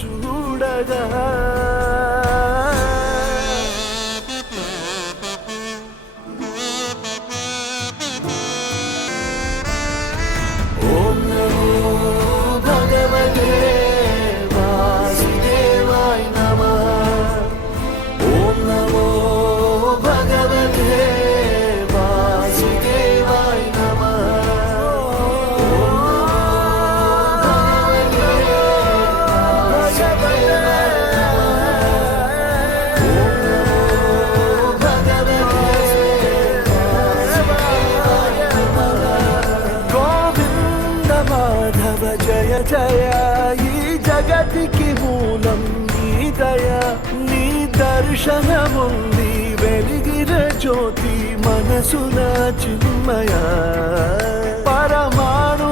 చూడగా ఓం నమో భగవతే వాసుదేవాయ నమః. ఓం నమో భగవతే వాసుదేవాయ నమః. మాధవ జయ జయ ఈ జగతికి మూలం నీ దయ నీ దర్శనముంది వెలిగిన జ్యోతి మనసున చిన్మయ పరమాణు